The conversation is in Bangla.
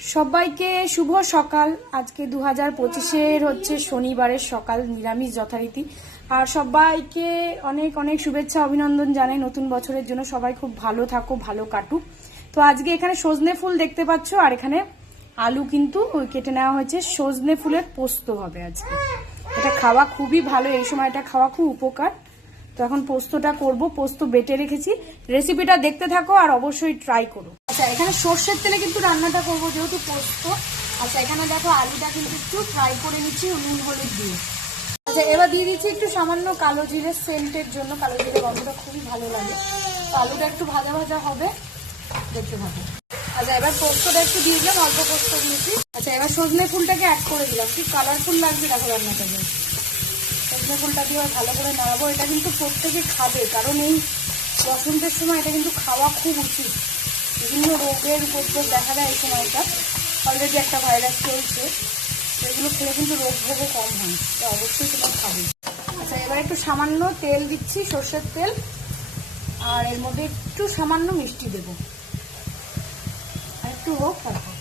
সবাইকে শুভ সকাল। আজকে 2025-এর হচ্ছে শনিবারের সকাল, নিরামিষ যথারীতি। আর সবাইকে অনেক অনেক শুভেচ্ছা অভিনন্দন জানাই নতুন বছরের জন্য। সবাই খুব ভালো থাকো, ভালো কাটুক। তো আজকে এখানে সজনে ফুল দেখতে পাচ্ছ, আর এখানে আলু কিন্তু কেটে নেওয়া হয়েছে। সজনে ফুলের পোস্ত হবে আজকে। এটা খাওয়া খুবই ভালো, এই সময়টা খাওয়া খুব উপকার। তো এখন পোস্তটা করব, পোস্ত বেটে রেখেছি। রেসিপিটা দেখতে থাকো আর অবশ্যই ট্রাই করো। আচ্ছা, এখানে সর্ষের তেলে কিন্তু রান্নাটা করব যেহেতু পোস্ত। আচ্ছা, এখানে দেখো আলুটা কিন্তু একটু ফ্রাই করে নিচ্ছি নুন হলুদ দিয়ে। আচ্ছা, এবার দিয়ে দিচ্ছি একটু সামান্য কালো জিরে, সেন্টের জন্য। কালো জিরে গন্ধটা খুবই ভালো লাগে। তো আলুটা একটু ভাজা ভাজা হবে, দেখতে থাকো। আচ্ছা, এবার পোস্তটা একটু দিয়ে দিলাম, অল্প পোস্ত দিয়েছি। আচ্ছা, এবার সজনে ফুলটাকে অ্যাড করে দিলাম। কি কালারফুল লাগছে দেখো রান্নাটা। সজনে ফুলটা দিয়ে ভালো করে নাড়াবো। এটা কিন্তু প্রত্যেকে খাবে, কারণ এই বসন্তের সময় এটা কিন্তু খাওয়া খুব উচিত। বিভিন্ন রোগের উপদ্রব দেখা যায় এই সময়টা। অলরেডি একটা ভাইরাস চলছে, এগুলো খেলে কিন্তু রোগ ভোগও কম হয়। অবশ্যই তোমরা খাবে। আচ্ছা, এবার একটু সামান্য তেল দিচ্ছি, সর্ষের তেল। আর এর মধ্যে একটু সামান্য মিষ্টি দেবো, আর একটু হোক তারপর।